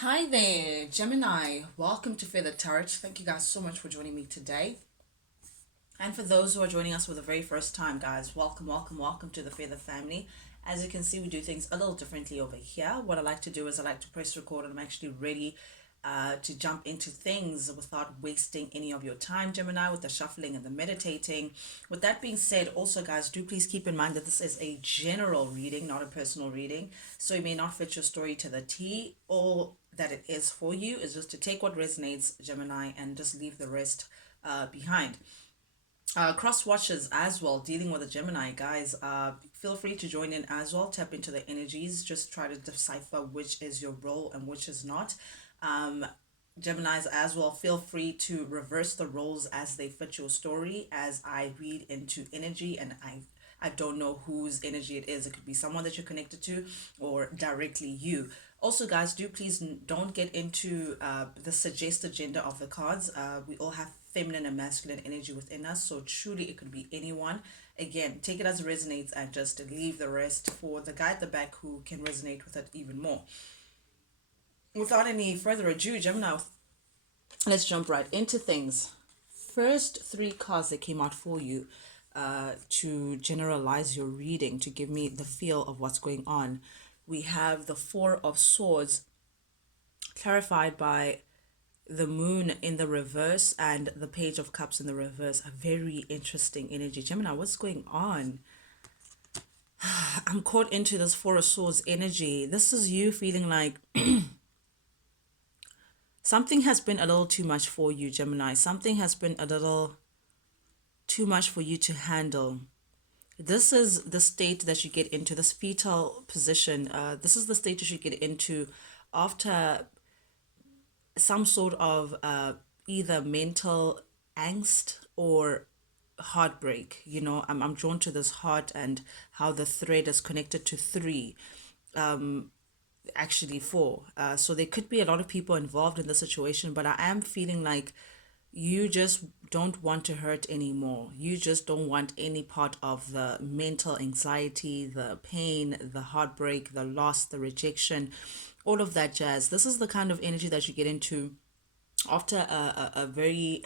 Hi there, Gemini. Welcome to Feather Tarot. Thank you guys so much for joining me today. And for those who are joining us for the very first time, guys, welcome to the Feather family. As you can see, we do things a little differently over here. What I like to do is I like to press record, and I'm actually ready to jump into things without wasting any of your time, Gemini, with the shuffling and the meditating. With that being said, also, guys, do please keep in mind that this is a general reading, not a personal reading. So it may not fit your story to the T. All that it is for you is just to take what resonates, Gemini, and just leave the rest behind. Cross watches as well, dealing with a Gemini, guys. Feel free to join in as well. Tap into the energies. Just try to decipher which is your role and which is not. Um, Geminis as well, feel free to reverse the roles as they fit your story as I read into energy, and I don't know whose energy it is. It could be someone that you're connected to or directly you. Also, guys, do please don't get into the suggested gender of the cards. We all have feminine and masculine energy within us, so truly it could be anyone. Again, take it as it resonates and just leave the rest for the guy at the back who can resonate with it even more. Without any further ado, Gemini, let's jump right into things. First three cards that came out for you to generalize your reading, to give me the feel of what's going on. We have the Four of Swords, clarified by the Moon in the reverse and the Page of Cups in the reverse. A very interesting energy. Gemini, what's going on? I'm caught into this Four of Swords energy. This is you feeling like something has been a little too much for you, Gemini. Something has been a little too much for you to handle. This is the state that you get into, this fetal position. This is the state that you get into after some sort of either mental angst or heartbreak. I'm drawn to this heart and how the thread is connected to three, actually four. So there could be a lot of people involved in the situation, but I am feeling like you just don't want to hurt anymore. You just don't want any part of the mental anxiety, the pain, the heartbreak, the loss, the rejection, all of that jazz. This is the kind of energy that you get into after a very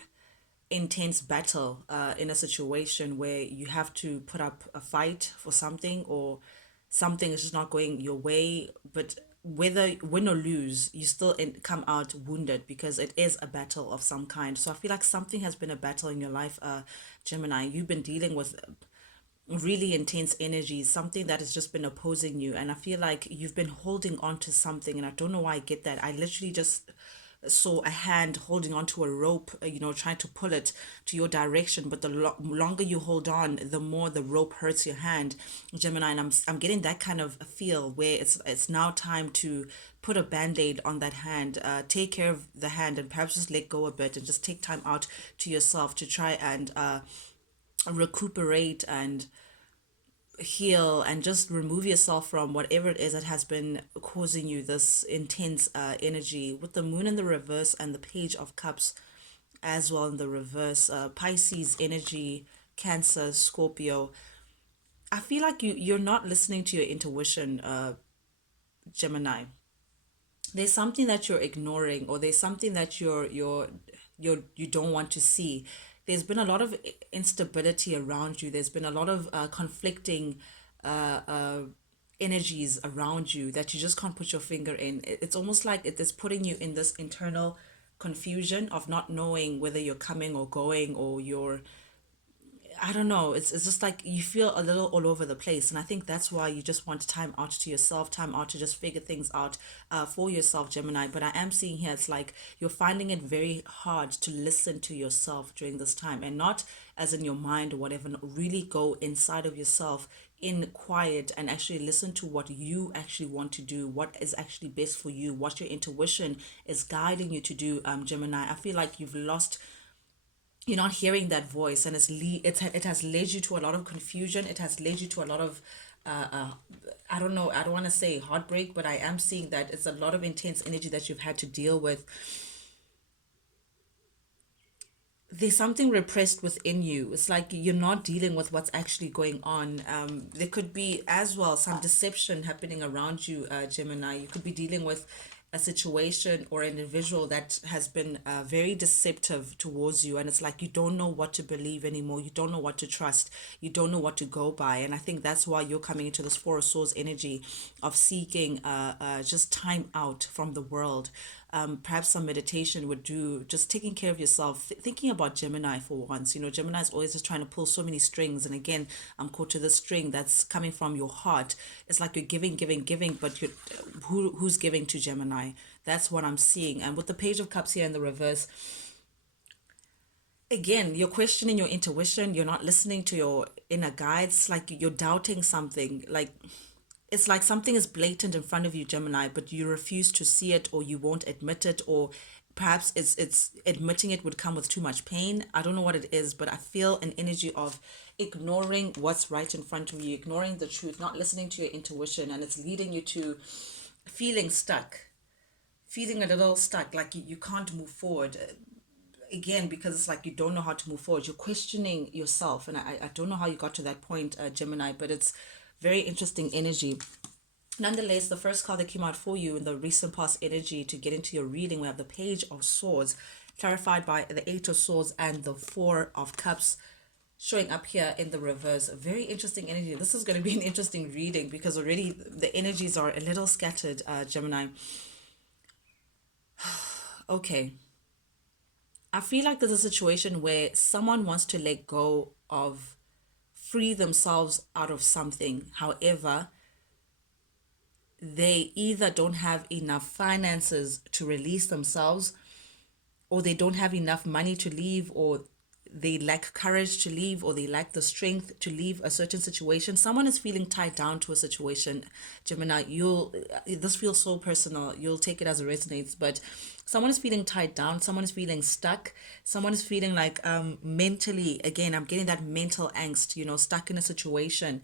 intense battle in a situation where you have to put up a fight for something, or something is just not going your way, but whether win or lose, you still come out wounded because it is a battle of some kind. So I feel like something has been a battle in your life, Gemini. You've been dealing with really intense energy, something that has just been opposing you, and I feel like you've been holding on to something, and I don't know why I get that. I literally just saw a hand holding onto a rope, trying to pull it to your direction, but the longer you hold on, the more the rope hurts your hand, Gemini. And I'm getting that kind of a feel where it's now time to put a band-aid on that hand, take care of the hand, and perhaps just let go a bit and just take time out to yourself to try and recuperate and heal, and just remove yourself from whatever it is that has been causing you this intense energy. With the Moon in the reverse and the Page of Cups as well in the reverse, Pisces energy, Cancer, Scorpio, I feel like you're not listening to your intuition, Gemini. There's something that you're ignoring, or there's something that you don't want to see. There's been a lot of instability around you. There's been a lot of conflicting energies around you that you just can't put your finger in. It's almost like it is putting you in this internal confusion of not knowing whether you're coming or going, or you're, I don't know. It's just like you feel a little all over the place, and I think that's why you just want time out to yourself, time out to just figure things out for yourself, Gemini. But I am seeing here it's like you're finding it very hard to listen to yourself during this time, and not as in your mind or whatever. Really go inside of yourself in quiet and actually listen to what you actually want to do, what is actually best for you, what your intuition is guiding you to do, Gemini. I feel like you're not hearing that voice, and it has led you to a lot of confusion. It has led you to a lot of I don't know, I don't want to say heartbreak, but I am seeing that it's a lot of intense energy that you've had to deal with. There's something repressed within you. It's like you're not dealing with what's actually going on. There could be as well some deception happening around you, Gemini. You could be dealing with a situation or an individual that has been very deceptive towards you, and it's like you don't know what to believe anymore, you don't know what to trust, you don't know what to go by. And I think that's why you're coming into this Four of Swords energy of seeking just time out from the world. Perhaps some meditation would do, just taking care of yourself, thinking about Gemini for once. Gemini is always just trying to pull so many strings. And again, I'm caught to the string that's coming from your heart. It's like you're giving, giving, giving, but who's giving to Gemini? That's what I'm seeing. And with the Page of Cups here in the reverse, again, you're questioning your intuition. You're not listening to your inner guides. Like you're doubting something. Like it's like something is blatant in front of you, Gemini, but you refuse to see it, or you won't admit it, or perhaps it's admitting it would come with too much pain. I don't know what it is, but I feel an energy of ignoring what's right in front of you, ignoring the truth, not listening to your intuition, and it's leading you to feeling stuck, feeling a little stuck, like you can't move forward. Again, because it's like you don't know how to move forward, you're questioning yourself. And I don't know how you got to that point, Gemini, but it's very interesting energy. Nonetheless, the first card that came out for you in the recent past energy to get into your reading, we have the Page of Swords, clarified by the Eight of Swords and the Four of Cups showing up here in the reverse. A very interesting energy. This is going to be an interesting reading because already the energies are a little scattered, Gemini. Okay. I feel like there's a situation where someone wants to let go of, free themselves out of something. However, they either don't have enough finances to release themselves, or they don't have enough money to leave, or they lack courage to leave, or they lack the strength to leave a certain situation. Someone is feeling tied down to a situation, Gemini. This feels so personal, you'll take it as it resonates, but someone is feeling tied down, someone is feeling stuck, someone is feeling like mentally, again, I'm getting that mental angst, stuck in a situation,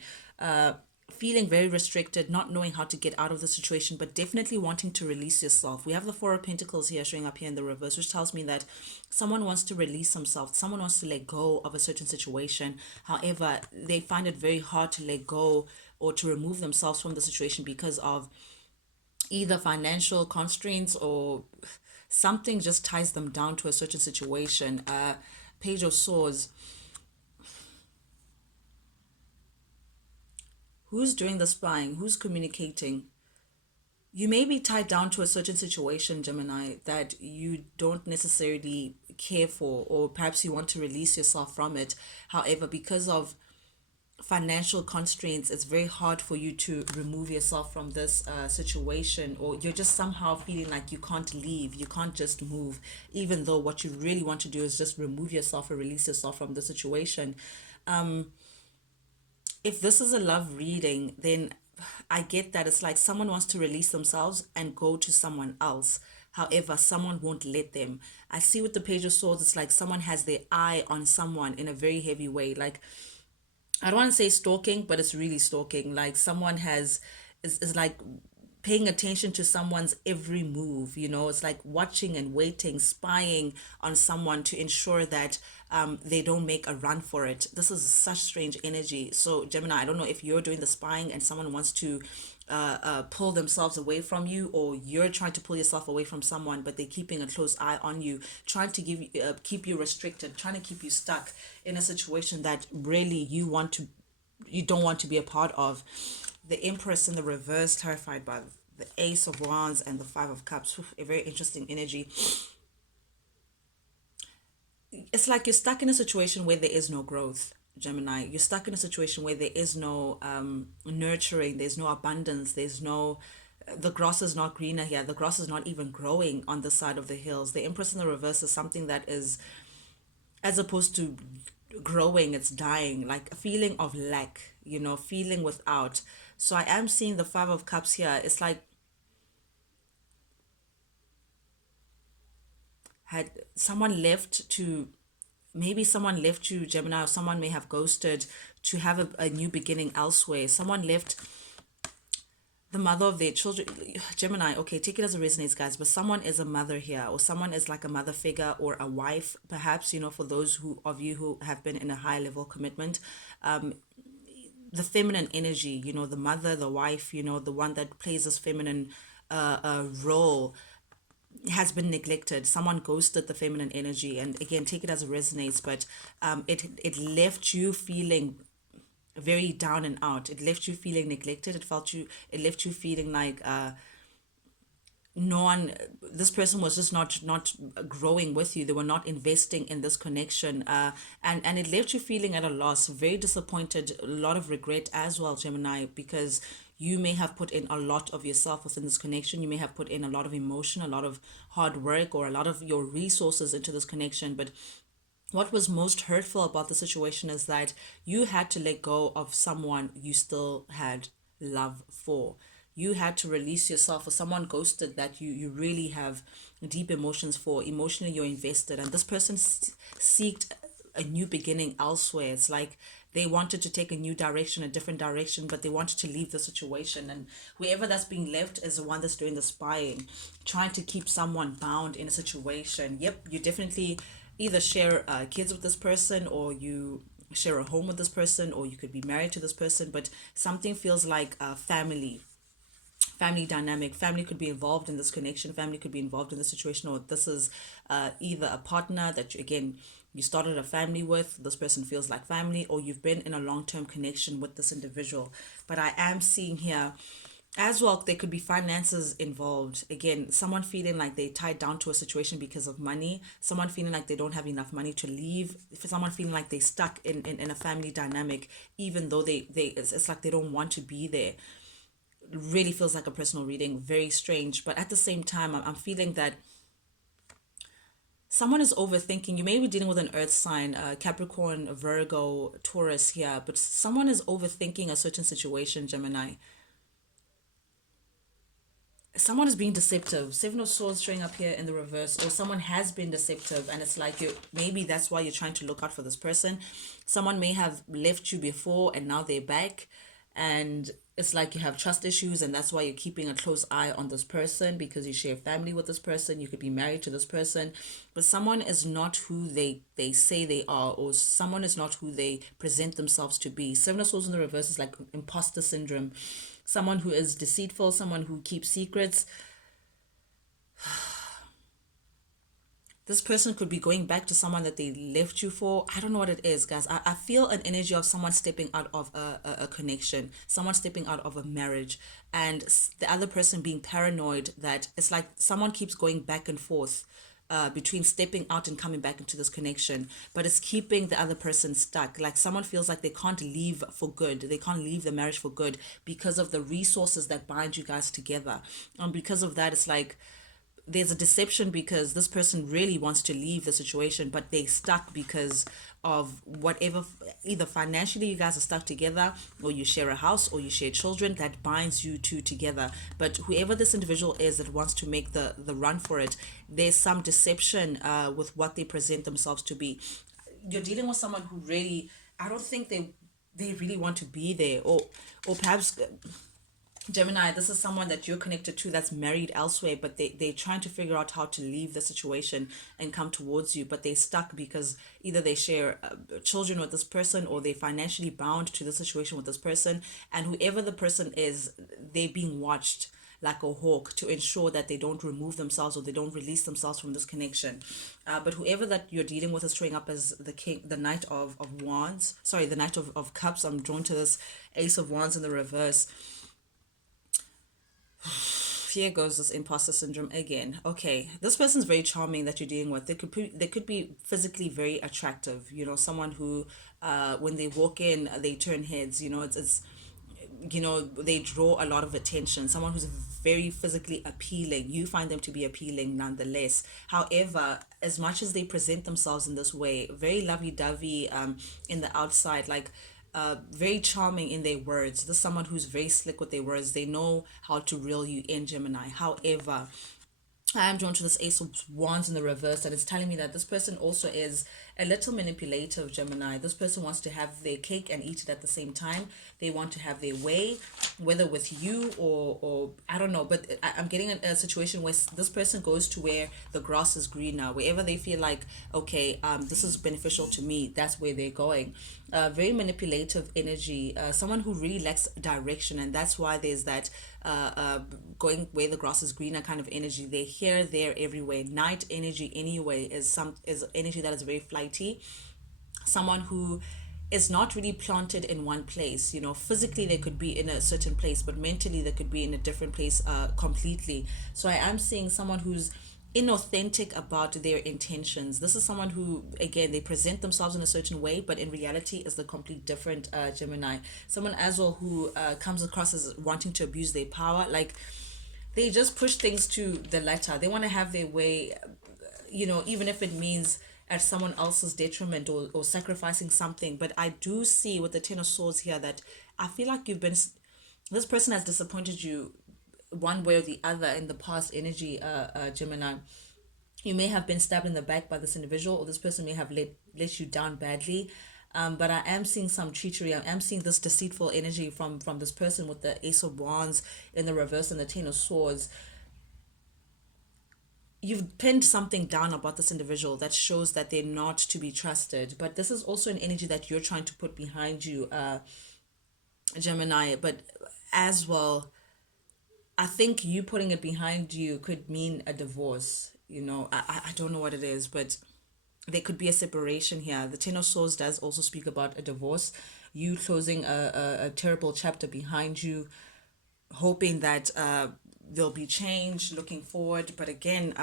feeling very restricted, not knowing how to get out of the situation, but definitely wanting to release yourself. We have the Four of Pentacles here showing up here in the reverse, which tells me that someone wants to release themselves, someone wants to let go of a certain situation. However, they find it very hard to let go or to remove themselves from the situation because of either financial constraints or something just ties them down to a certain situation. Page of Swords. Who's doing the spying? Who's communicating? You may be tied down to a certain situation, Gemini, that you don't necessarily care for, or perhaps you want to release yourself from it. However, because of financial constraints, it's very hard for you to remove yourself from this situation, or you're just somehow feeling like you can't leave, you can't just move, even though what you really want to do is just remove yourself or release yourself from the situation. If this is a love reading, then I get that it's like someone wants to release themselves and go to someone else. However, someone won't let them. I see with the Page of Swords, it's like someone has their eye on someone in a very heavy way. Like, I don't want to say stalking, but it's really stalking. Like someone is like paying attention to someone's every move. It's like watching and waiting, spying on someone to ensure that they don't make a run for it. This is such strange energy. So Gemini, I don't know if you're doing the spying and someone wants to pull themselves away from you, or you're trying to pull yourself away from someone, but they're keeping a close eye on you, trying to keep you restricted, trying to keep you stuck in a situation that really you don't want to be a part of. The Empress in the reverse, clarified by the Ace of Wands and the Five of Cups. A very interesting energy. It's like you're stuck in a situation where there is no growth, Gemini. You're stuck in a situation where there is no nurturing, there's no abundance, the grass is not greener here. The grass is not even growing on the side of the hills. The Empress in the reverse is something that is, as opposed to growing, it's dying, like a feeling of lack, feeling without. So I am seeing the Five of Cups here. It's like, had someone left to, maybe someone left to Gemini, or someone may have ghosted to have a new beginning elsewhere. Someone left the mother of their children, Gemini. Okay, take it as it resonates, guys, but someone is a mother here, or someone is like a mother figure or a wife, perhaps, for those of you who have been in a high level commitment. The feminine energy, the mother, the wife, the one that plays this feminine role has been neglected. Someone ghosted the feminine energy, and again, take it as it resonates. But it left you feeling very down and out. It left you feeling neglected. It left you feeling like no one, this person was just not growing with you. They were not investing in this connection, and it left you feeling at a loss, very disappointed, a lot of regret as well, Gemini, because you may have put in a lot of yourself within this connection. You may have put in a lot of emotion, a lot of hard work, or a lot of your resources into this connection. But what was most hurtful about the situation is that you had to let go of someone you still had love for. You had to release yourself, or someone ghosted that you really have deep emotions for. Emotionally, you're invested, and this person seeked a new beginning elsewhere. It's like they wanted to take a new direction, a different direction, but they wanted to leave the situation. And whoever that's being left is the one that's doing the spying, trying to keep someone bound in a situation. Yep, you definitely either share kids with this person, or you share a home with this person, or you could be married to this person, but something feels like family dynamic. Family could be involved in this connection. Family could be involved in the situation, or this is either a partner that again you started a family with. This person feels like family, or you've been in a long-term connection with this individual. But I am seeing here as well, there could be finances involved. Again, someone feeling like they tied down to a situation because of money. Someone feeling like they don't have enough money to leave. For someone feeling like they stuck in a family dynamic, even though it's like they don't want to be there. Really feels like a personal reading, very strange. But at the same time, I'm feeling that someone is overthinking. You may be dealing with an earth sign, Capricorn, Virgo, Taurus here, but someone is overthinking a certain situation, Gemini. Someone is being deceptive. Seven of Swords showing up here in the reverse, or someone has been deceptive, and it's like you, maybe that's why you're trying to look out for this person. Someone may have left you before and now they're back, and it's like you have trust issues, and that's why you're keeping a close eye on this person, because you share family with this person. You could be married to this person, but someone is not who they say they are, or someone is not who they present themselves to be. Seven of Swords in the reverse is like imposter syndrome. Someone who is deceitful, someone who keeps secrets. This person could be going back to someone that they left you for. I don't know what it is, guys. I feel an energy of someone stepping out of a connection, someone stepping out of a marriage, and the other person being paranoid that it's like someone keeps going back and forth between stepping out and coming back into this connection, but it's keeping the other person stuck. Like someone feels like they can't leave for good. They can't leave the marriage for good because of the resources that bind you guys together. And because of that, it's like there's a deception, because this person really wants to leave the situation, but they stuck because of whatever. Either financially you guys are stuck together, or you share a house, or you share children that binds you two together. But whoever this individual is that wants to make the run for it, there's some deception with what they present themselves to be. You're dealing with someone who really, I don't think they really want to be there, or perhaps Gemini, this is someone that you're connected to that's married elsewhere, but they're trying to figure out how to leave the situation and come towards you, but they're stuck because either they share children with this person, or they're financially bound to the situation with this person. And whoever the person is, they're being watched like a hawk to ensure that they don't remove themselves, or they don't release themselves from this connection. But whoever that you're dealing with is showing up as the Knight of Wands. Sorry, the Knight of Cups. I'm drawn to this Ace of Wands in the reverse. Here goes this imposter syndrome again. Okay, this person's very charming that you're dealing with. They could be physically very attractive. You know, someone who, when they walk in, they turn heads. You know, it's they draw a lot of attention. Someone who's very physically appealing. You find them to be appealing nonetheless. However, as much as they present themselves in this way, very lovey-dovey in the outside, like very charming in their words. This is someone who's very slick with their words. They know how to reel you in, Gemini. However, I am drawn to this Ace of Wands in the reverse, and it's telling me that this person also is a little manipulative, Gemini. This person wants to have their cake and eat it at the same time. They want to have their way, whether with you or I don't know. But I'm getting a situation where this person goes to where the grass is greener. Wherever they feel like, okay, this is beneficial to me, that's where they're going. Very manipulative energy. Someone who really lacks direction, and that's why there's that going where the grass is greener kind of energy. They're here, there, everywhere. Night energy anyway is energy that is very flighty. Someone who is not really planted in one place. Physically they could be in a certain place, but mentally they could be in a different place completely. So I am seeing someone who's inauthentic about their intentions. This is someone who, again, they present themselves in a certain way, but in reality is the complete different Gemini. Someone as well who comes across as wanting to abuse their power. Like, they just push things to the letter. They want to have their way, even if it means at someone else's detriment, or sacrificing something. But I do see with the Ten of Swords here that I feel like this person has disappointed you one way or the other in the past energy, Gemini. You may have been stabbed in the back by this individual, or this person may have let you down badly. But I am seeing some treachery. I am seeing this deceitful energy from this person with the Ace of Wands in the reverse and the Ten of Swords. You've pinned something down about this individual that shows that they're not to be trusted. But this is also an energy that you're trying to put behind you, Gemini. But as well, I think you putting it behind you could mean a divorce. I don't know what it is, but there could be a separation here. The Ten of Swords does also speak about a divorce, you closing a terrible chapter behind you, hoping that there'll be change looking forward. But again,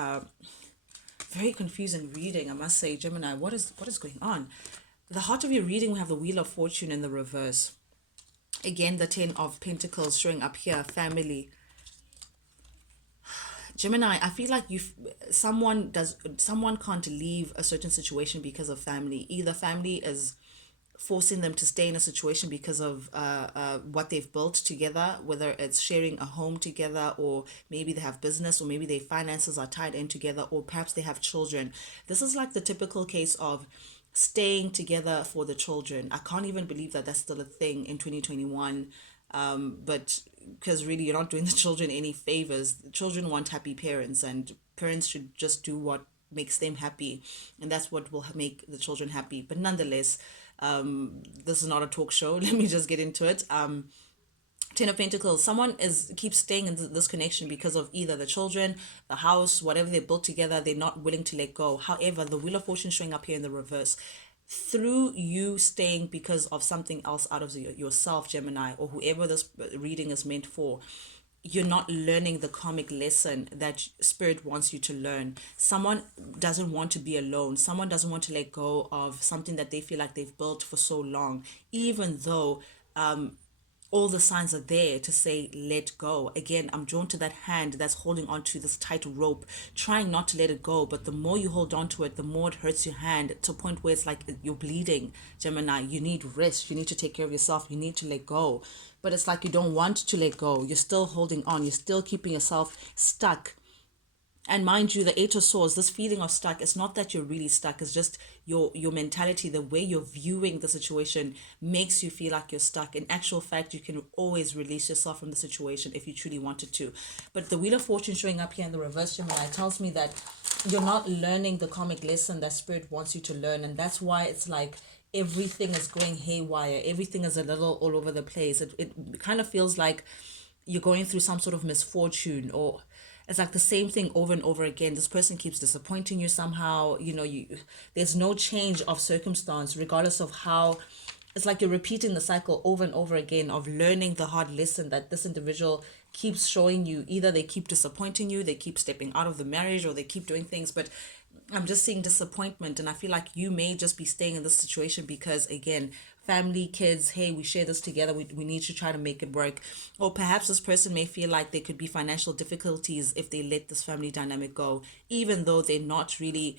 very confusing reading, I must say, Gemini. What is going on? The heart of your reading, we have the Wheel of Fortune in the reverse. Again, the Ten of Pentacles showing up here, family. Gemini, I feel like someone can't leave a certain situation because of family. Either family is forcing them to stay in a situation because of what they've built together, whether it's sharing a home together, or maybe they have business, or maybe their finances are tied in together, or perhaps they have children. This is like the typical case of staying together for the children. I can't even believe that that's still a thing in 2021. But because really you're not doing the children any favors. The children want happy parents, and parents should just do what makes them happy, and that's what will make the children happy. But nonetheless, this is not a talk show. Let me just get into it. Ten of Pentacles, someone keeps staying in this connection because of either the children, the house, whatever they built together. They're not willing to let go. However, the Wheel of Fortune showing up here in the reverse, through you staying because of something else out of yourself, Gemini, or whoever this reading is meant for, you're not learning the karmic lesson that spirit wants you to learn. Someone doesn't want to be alone. Someone doesn't want to let go of something that they feel like they've built for so long, even though all the signs are there to say let go. Again, I'm drawn to that hand that's holding on to this tight rope, trying not to let it go. But the more you hold on to it, the more it hurts your hand, to a point where it's like you're bleeding. Gemini, you need rest. You need to take care of yourself. You need to let go. But it's like you don't want to let go. You're still holding on. You're still keeping yourself stuck. And mind you, the Eight of Swords, this feeling of stuck, it's not that you're really stuck. It's just your mentality, the way you're viewing the situation makes you feel like you're stuck. In actual fact, you can always release yourself from the situation if you truly wanted to. But the Wheel of Fortune showing up here in the reverse, Gemini, tells me that you're not learning the karmic lesson that spirit wants you to learn. And that's why it's like everything is going haywire. Everything is a little all over the place. It kind of feels like you're going through some sort of misfortune, or it's like the same thing over and over again. This person keeps disappointing you somehow. There's no change of circumstance, regardless of how. It's like you're repeating the cycle over and over again of learning the hard lesson that this individual keeps showing you. Either they keep disappointing you, they keep stepping out of the marriage, or they keep doing things. But I'm just seeing disappointment, and I feel like you may just be staying in this situation because, again, family, kids, hey, we share this together, we need to try to make it work. Or perhaps this person may feel like there could be financial difficulties if they let this family dynamic go, even though they're not really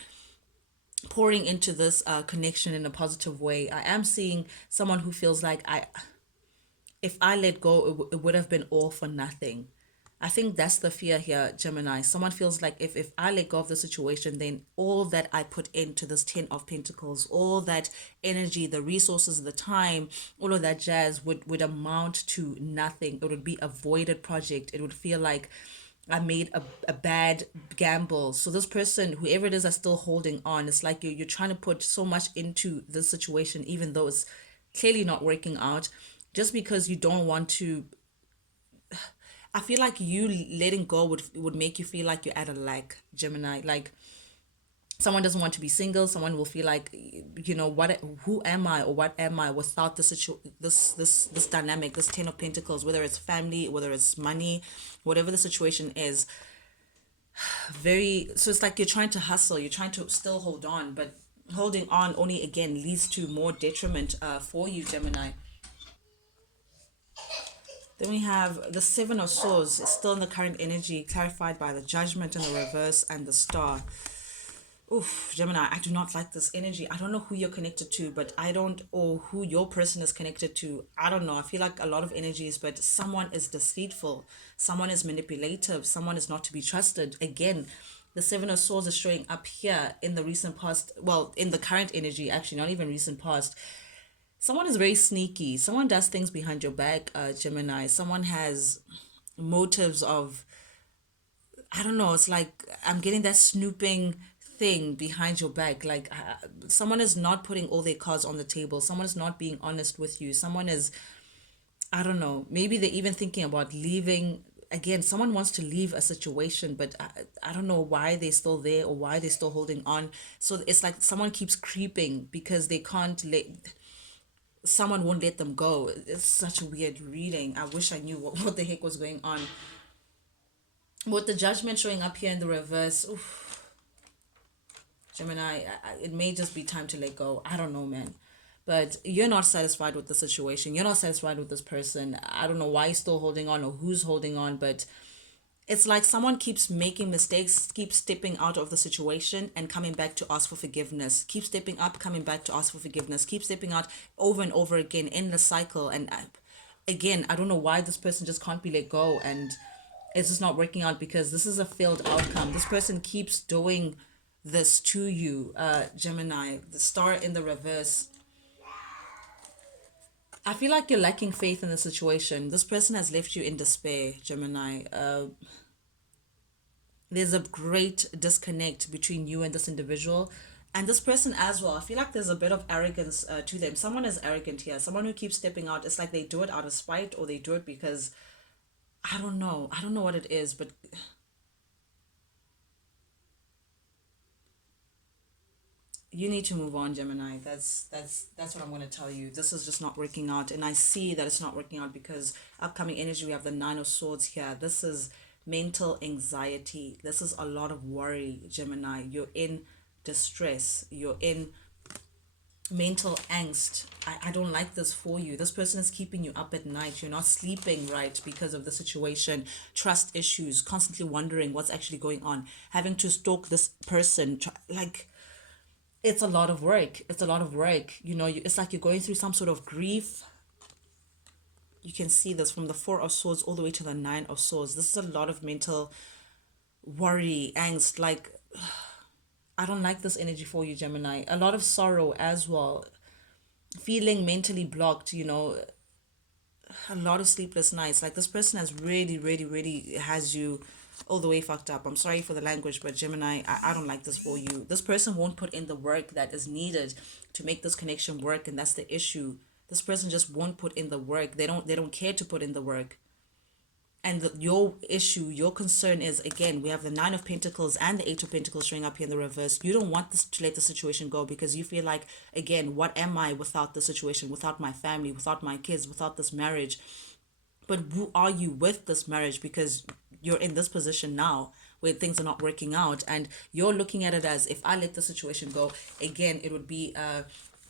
pouring into this connection in a positive way. I am seeing someone who feels like if I let go, it would have been all for nothing. I think that's the fear here, Gemini. Someone feels like if I let go of the situation, then all that I put into this Ten of Pentacles, all that energy, the resources, the time, all of that jazz would amount to nothing. It would be a voided project. It would feel like I made a bad gamble. So this person, whoever it is, are still holding on. It's like you're trying to put so much into this situation, even though it's clearly not working out, just because you don't want to. I feel like you letting go would make you feel like you're at a lack, Gemini. Like someone doesn't want to be single. Someone will feel like, what? Who am I, or what am I without this dynamic, this Ten of Pentacles? Whether it's family, whether it's money, whatever the situation is, very. So it's like you're trying to hustle. You're trying to still hold on, but holding on only again leads to more detriment for you, Gemini. Then we have the Seven of Swords, still in the current energy, clarified by the Judgment in the reverse and the Star. Oof, Gemini, I do not like this energy. I don't know who you're connected to, but I don't, or who your person is connected to. I don't know. I feel like a lot of energies, but someone is deceitful, someone is manipulative, someone is not to be trusted. Again, the Seven of Swords is showing up here in the recent past, well, in the current energy, actually, not even recent past. Someone is very sneaky. Someone does things behind your back, Gemini. Someone has motives of, I don't know, it's like I'm getting that snooping thing behind your back. Like someone is not putting all their cards on the table. Someone is not being honest with you. Someone is, I don't know, maybe they're even thinking about leaving. Again, someone wants to leave a situation, but I don't know why they're still there or why they're still holding on. So it's like someone keeps creeping because they can't let, someone won't let them go. It's such a weird reading. I wish I knew what the heck was going on. With the Judgment showing up here in the reverse, oof, Gemini, it may just be time to let go. I don't know, man. But you're not satisfied with the situation. You're not satisfied with this person. I don't know why you're still holding on or who's holding on, but it's like someone keeps making mistakes, keeps stepping out of the situation and coming back to ask for forgiveness. Keep stepping up, coming back to ask for forgiveness. Keep stepping out over and over again in the cycle. And again, I don't know why this person just can't be let go, and it's just not working out because this is a failed outcome. This person keeps doing this to you, Gemini. The Star in the reverse. I feel like you're lacking faith in the situation. This person has left you in despair, Gemini. There's a great disconnect between you and this individual and this person as well. I feel like there's a bit of arrogance to them. Someone is arrogant here. Someone who keeps stepping out. It's like they do it out of spite, or they do it because I don't know. I don't know what it is, but you need to move on, Gemini. That's what I'm going to tell you. This is just not working out, and I see that it's not working out because upcoming energy, we have the Nine of Swords here. This is mental anxiety. This is a lot of worry, Gemini. You're in distress. You're in mental angst. I don't like this for you. This person is keeping you up at night. You're not sleeping right because of the situation. Trust issues, constantly wondering what's actually going on, having to stalk this person, like it's a lot of work. It's a lot of work. It's like you're going through some sort of grief. You can see this from the Four of Swords all the way to the Nine of Swords. This is a lot of mental worry, angst. Like, I don't like this energy for you, Gemini. A lot of sorrow as well. Feeling mentally blocked, a lot of sleepless nights. Like, this person has really, really, really has you all the way fucked up. I'm sorry for the language, but Gemini, I don't like this for you. This person won't put in the work that is needed to make this connection work, and that's the issue. This person just won't put in the work. They don't care to put in the work. And your issue, your concern is, again, we have the Nine of Pentacles and the Eight of Pentacles showing up here in the reverse. You don't want this to let the situation go because you feel like, again, what am I without the situation, without my family, without my kids, without this marriage? But who are you with this marriage? Because you're in this position now where things are not working out, and you're looking at it as, if I let the situation go, again, it would be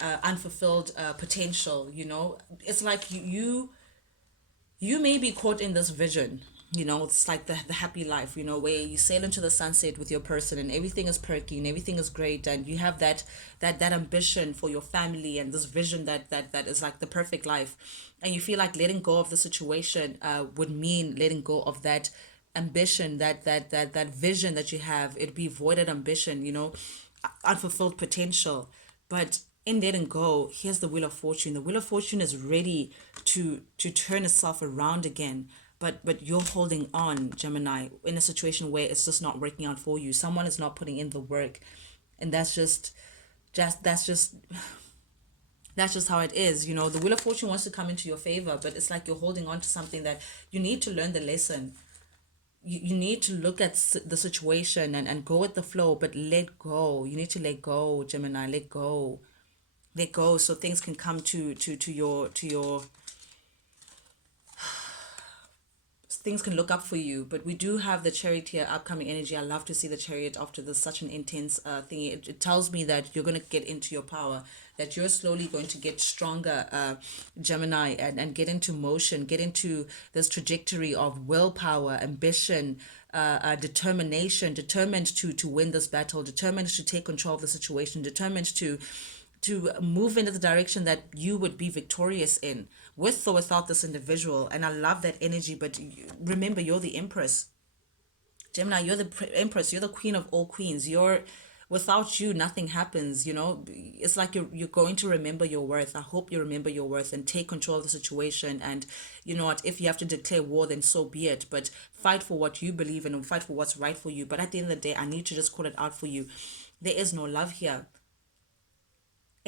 unfulfilled potential. It's like you may be caught in this vision. It's like the happy life, where you sail into the sunset with your person and everything is perky and everything is great, and you have that ambition for your family and this vision that is like the perfect life, and you feel like letting go of the situation would mean letting go of that ambition, that vision that you have. It'd be voided ambition, unfulfilled potential. But in letting go, here's the Wheel of Fortune. The Wheel of Fortune is ready to turn itself around again. But you're holding on, Gemini, in a situation where it's just not working out for you. Someone is not putting in the work, and that's just That's just how it is. The Wheel of Fortune wants to come into your favor, but it's like you're holding on to something that you need to learn the lesson. You need to look at the situation and go with the flow, but let go. You need to let go, Gemini. Let go. Let go so things can come to your things can look up for you. But we do have the Chariot here, upcoming energy. I love to see the Chariot after this such an intense thingy. It tells me that you're going to get into your power, that you're slowly going to get stronger, Gemini, and get into motion, get into this trajectory of willpower, ambition, determination, determined to win this battle, determined to take control of the situation, determined to move into the direction that you would be victorious in, with or without this individual. And I love that energy. But remember, you're the Empress, Gemini. You're the Empress. You're the queen of all queens. Without you, nothing happens. It's like you're going to remember your worth. I hope you remember your worth and take control of the situation. And you know what, if you have to declare war, then so be it. But fight for what you believe in and fight for what's right for you. But at the end of the day, I need to just call it out for you. There is no love here.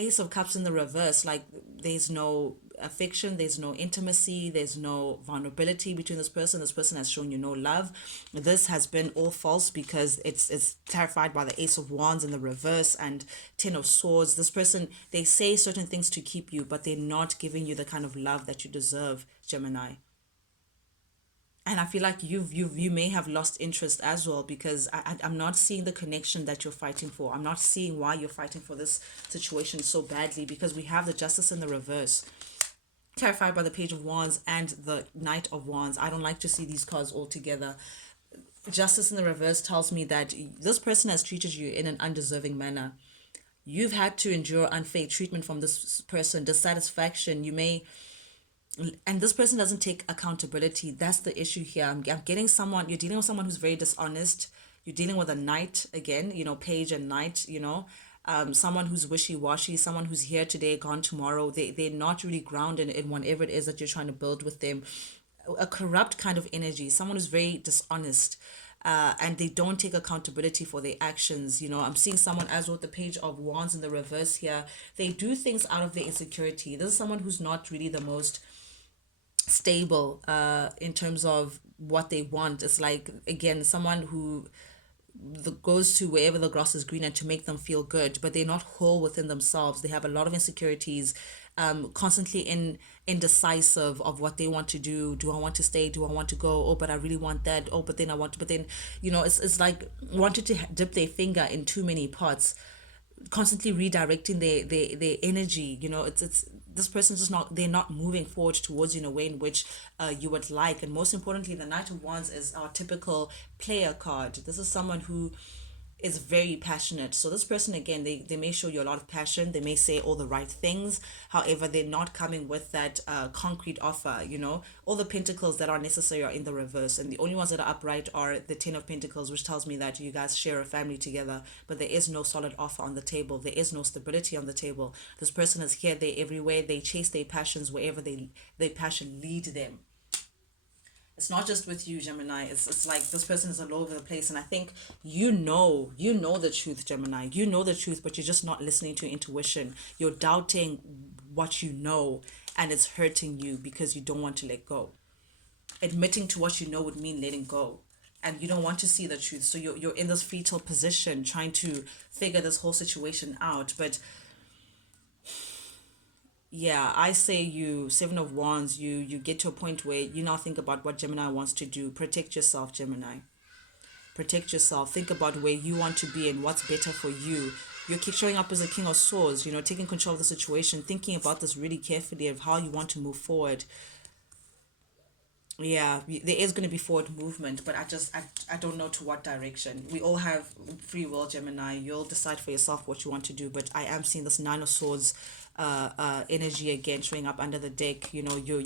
Ace of Cups in the reverse, like there's no affection, there's no intimacy, there's no vulnerability between this person. This person has shown you no love. This has been all false because it's clarified by the Ace of Wands in the reverse and Ten of Swords. This person, they say certain things to keep you, but they're not giving you the kind of love that you deserve, Gemini. And I feel like you may have lost interest as well, because I'm not seeing the connection that you're fighting for. I'm not seeing why you're fighting for this situation so badly, because we have the Justice in the reverse, clarified by the Page of Wands and the Knight of Wands. I don't like to see these cards all together. Justice in the reverse tells me that this person has treated you in an undeserving manner. You've had to endure unfair treatment from this person, dissatisfaction. And this person doesn't take accountability. That's the issue here. I'm getting someone, you're dealing with someone who's very dishonest. You're dealing with a knight again, page and knight, someone who's wishy-washy, someone who's here today, gone tomorrow. They're not really grounded in whatever it is that you're trying to build with them. A corrupt kind of energy, someone who's very dishonest. And they don't take accountability for their actions. I'm seeing someone, as with the Page of Wands in the reverse here, they do things out of their insecurity. This is someone who's not really the most stable in terms of what they want. It's like, again, someone who goes to wherever the grass is greener to make them feel good, but they're not whole within themselves. They have a lot of insecurities, constantly indecisive of what they want to do. Do I want to stay? Do I want to go? Oh, but I really want that. Oh, but then I want to, but then, it's like wanting to dip their finger in too many pots, constantly redirecting their energy. It's this person's just not, they're not moving forward towards you in a way in which you would like. And most importantly, the Knight of Wands is our typical player card. This is someone who is very passionate. So this person, again, they may show you a lot of passion. They may say all the right things. However, they're not coming with that concrete offer. All the pentacles that are necessary are in the reverse, and the only ones that are upright are the Ten of Pentacles, which tells me that you guys share a family together, but there is no solid offer on the table. There is no stability on the table. This person is here, there, everywhere. They chase their passions wherever their passion lead them. It's not just with you, Gemini. It's like this person is all over the place. And I think you know the truth, Gemini. You know the truth, but you're just not listening to your intuition. You're doubting what you know, and it's hurting you because you don't want to let go. Admitting to what you know would mean letting go. And you don't want to see the truth. So you're in this fetal position trying to figure this whole situation out. But yeah, I say you, Seven of Wands, you get to a point where you now think about what Gemini wants to do. Protect yourself, Gemini. Protect yourself. Think about where you want to be and what's better for you. You keep showing up as a King of Swords, taking control of the situation, thinking about this really carefully of how you want to move forward. Yeah, there is going to be forward movement, but I don't know to what direction. We all have free will, Gemini. You'll decide for yourself what you want to do, but I am seeing this Nine of Swords energy again showing up under the deck. You're